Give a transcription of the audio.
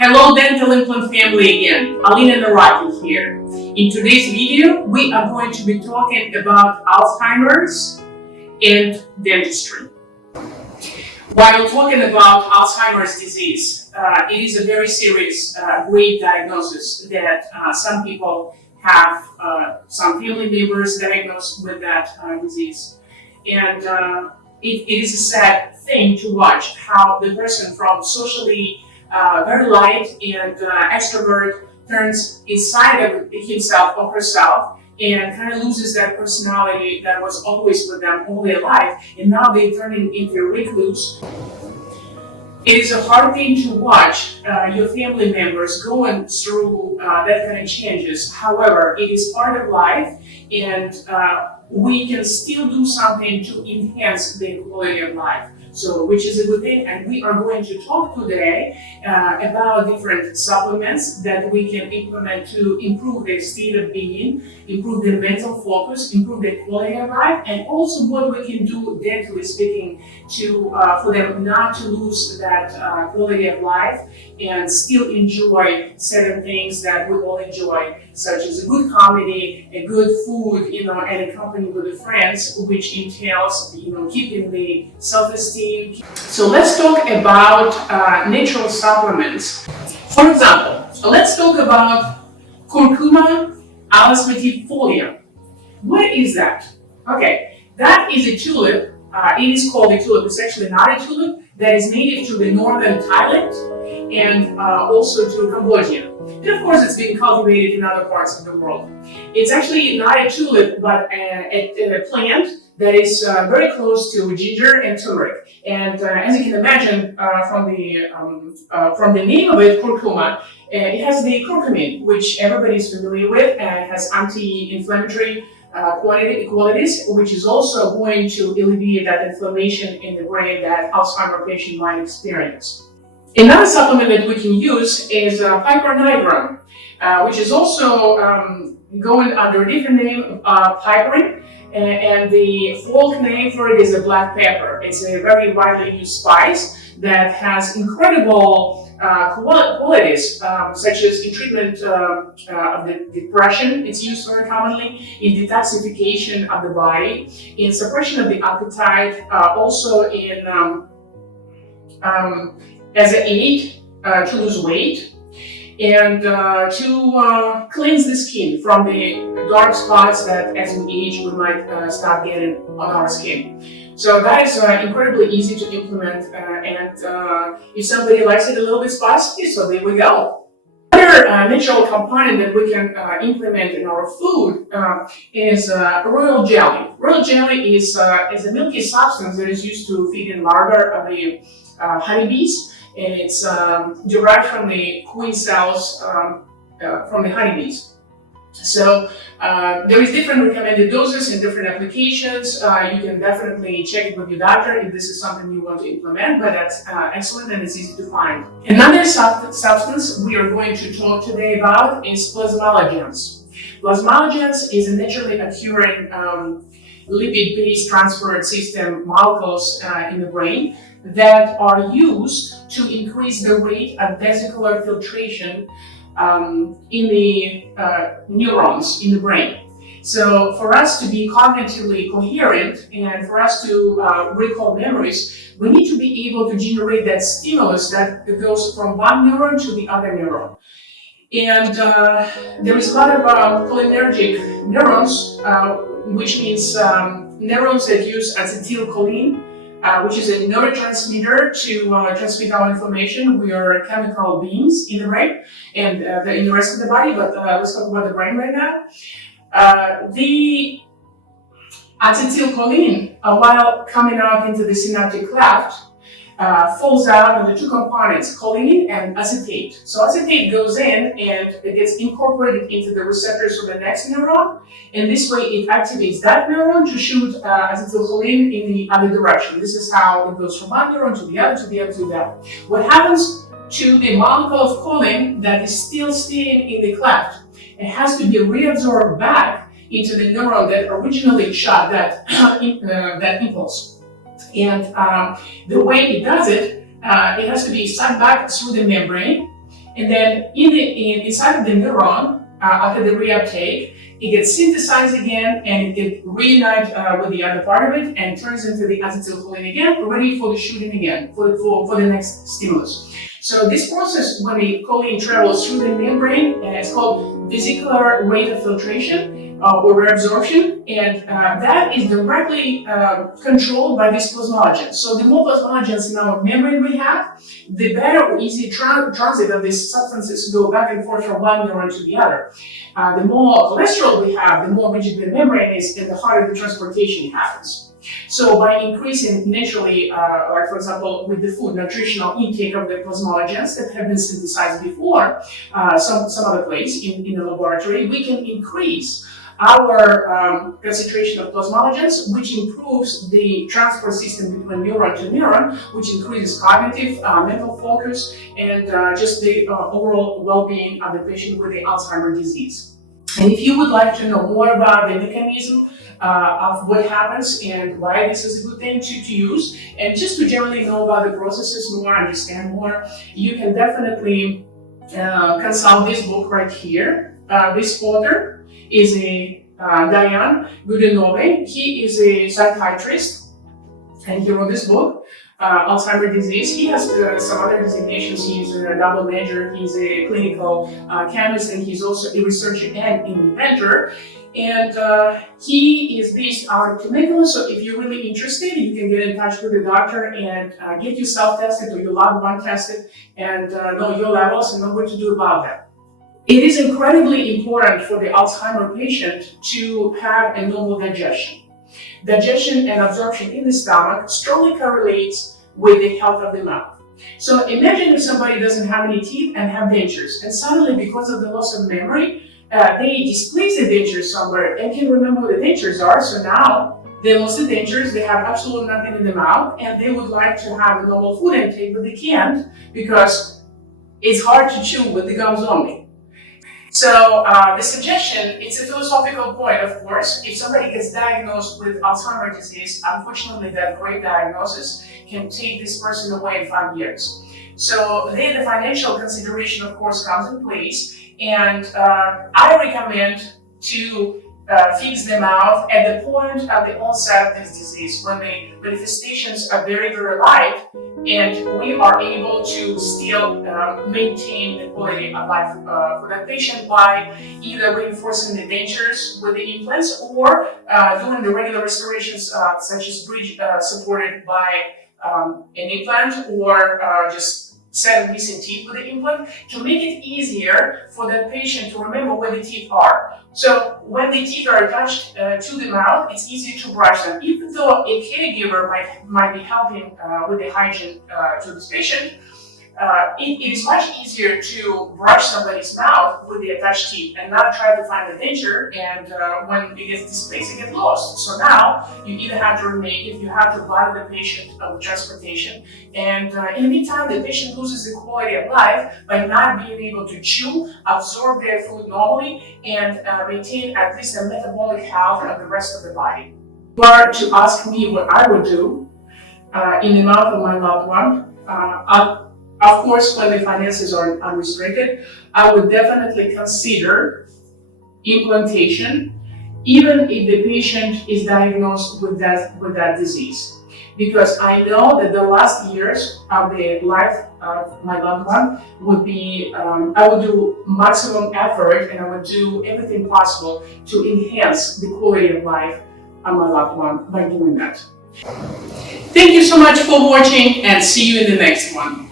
Hello dental implant family again, Alina and Naraki here. In today's video, we are going to be talking about Alzheimer's and dentistry. While talking about Alzheimer's disease, it is a very serious, grave diagnosis that some people have, some family members diagnosed with that disease. And it is a sad thing to watch how the person from socially very light and extrovert turns inside of himself or herself and kind of loses that personality that was always with them all their life, and now they're turning into a recluse. It is a hard thing to watch your family members going through that kind of changes. However, it is part of life, and we can still do something to enhance their quality of life. So, which is a good thing, and we are going to talk today about different supplements that we can implement to improve their state of being, improve their mental focus, improve their quality of life, and also what we can do, dentally speaking, to for them not to lose that quality of life and still enjoy certain things that we all enjoy, such as a good comedy, a good food, and accompanied with the friends, which entails, keeping the self-esteem. So let's talk about natural supplements. For example, let's talk about curcuma alismatifolia. What is that? Okay, that is a tulip. It is called a tulip. It's actually not a tulip. That is native to the northern Thailand and also to Cambodia. And of course, it's being cultivated in other parts of the world. It's actually not a tulip, but a plant that is very close to ginger and turmeric. And as you can imagine from the name of it, curcuma, it has the curcumin, which everybody is familiar with, and it has anti-inflammatory qualities, which is also going to alleviate that inflammation in the brain that Alzheimer patient might experience. Another supplement that we can use is Piper nigrum, which is also going under a different name, piperine, and the folk name for it is a black pepper. It's a very widely used spice that has incredible qualities, such as in treatment of the depression. It's used very commonly in detoxification of the body, in suppression of the appetite, also in as an aid to lose weight, and to cleanse the skin from the dark spots that as we age we might start getting on our skin. So that is incredibly easy to implement, and if somebody likes it a little bit spicy, so there we go. Another natural component that we can implement in our food is royal jelly. Royal jelly is a milky substance that is used to feed in larder of the honeybees, and it's derived from the queen cells from the honeybees. So there is different recommended doses and different applications. You can definitely check it with your doctor if this is something you want to implement, but that's excellent and it's easy to find. Another substance we are going to talk today about is plasmalogens. Plasmalogens is a naturally occurring lipid-based transport system molecules in the brain that are used to increase the rate of vesicular filtration in the neurons in the brain. So for us to be cognitively coherent and for us to recall memories, we need to be able to generate that stimulus that goes from one neuron to the other neuron. And there is a lot of cholinergic neurons, which means neurons that use acetylcholine, which is a neurotransmitter to transmit our information. We are chemical beings in the brain and in the rest of the body, but let's talk about the brain right now. The acetylcholine, while coming out into the synaptic cleft, falls out into two components, choline and acetate. So acetate goes in and it gets incorporated into the receptors of the next neuron, and this way it activates that neuron to shoot acetylcholine in the other direction. This is how it goes from one neuron to the other, to the other, to the other. What happens to the molecule of choline that is still staying in the cleft? It has to be reabsorbed back into the neuron that originally shot that, that impulse. And the way it does it, it has to be sucked back through the membrane And then inside of the neuron, after the reuptake, it gets synthesized again and it gets reunited with the other part of it and turns into the acetylcholine again, ready for the shooting again, for the next stimulus. So this process, when the choline travels through the membrane, and it's called vesicular rate of filtration or reabsorption, and that is directly controlled by these plasmalogens. So the more plasmalogens in our membrane we have, the better or easier transit of these substances go back and forth from one neuron to the other. The more cholesterol we have, the more rigid the membrane is, and the harder the transportation happens. So by increasing naturally, like for example, with the food, nutritional intake of the plasmalogens that have been synthesized before, some other place in the laboratory, we can increase our concentration of plasmalogens, which improves the transport system between neuron to neuron, which increases cognitive, mental focus, and just the overall well-being of the patient with the Alzheimer's disease. And if you would like to know more about the mechanism of what happens and why this is a good thing to use, and just to generally know about the processes more, understand more, you can definitely consult this book right here. This author is a Diane Goodenobe. He is a psychiatrist and he wrote this book, Alzheimer's disease. He has some other designations. He's a double major, he's a clinical chemist, and he's also a researcher and inventor. And he is based out of Temecula, so if you're really interested, you can get in touch with the doctor and get yourself tested or your loved one tested and know your levels and know what to do about that. It is incredibly important for the Alzheimer patient to have a normal digestion. Digestion and absorption in the stomach strongly correlates with the health of the mouth. So imagine if somebody doesn't have any teeth and have dentures, and suddenly because of the loss of memory, they displace the dentures somewhere and can remember what the dentures are. So now they lost the dentures, they have absolutely nothing in the mouth, and they would like to have a normal food intake, but they can't because it's hard to chew with the gums only. So the suggestion, it's a philosophical point, of course. If somebody gets diagnosed with Alzheimer's disease, unfortunately that great diagnosis can take this person away in 5 years. So then the financial consideration, of course, comes in place. And I recommend to fix the mouth at the point of the onset of this disease, when the manifestations are very, very light, and we are able to still maintain the quality of life for that patient by either reinforcing the dentures with the implants or doing the regular restorations such as bridge supported by an implant, or just setting missing teeth with the implant, to make it easier for that patient to remember where the teeth are. So when the teeth are attached to the mouth, it's easier to brush them. Even though a caregiver might be helping with the hygiene to this patient, it is much easier to brush somebody's mouth with the attached teeth and not try to find the denture, and when it gets displaced, it gets lost. So now you either have to remake it, you have to bother the patient with transportation, and in the meantime, the patient loses the quality of life by not being able to chew, absorb their food normally, and maintain at least the metabolic health of the rest of the body. If you are to ask me what I would do in the mouth of my loved one, of course, when the finances are unrestricted, I would definitely consider implantation, even if the patient is diagnosed with that disease. Because I know that the last years of the life of my loved one would be, I would do maximum effort and I would do everything possible to enhance the quality of life of my loved one by doing that. Thank you so much for watching, and see you in the next one.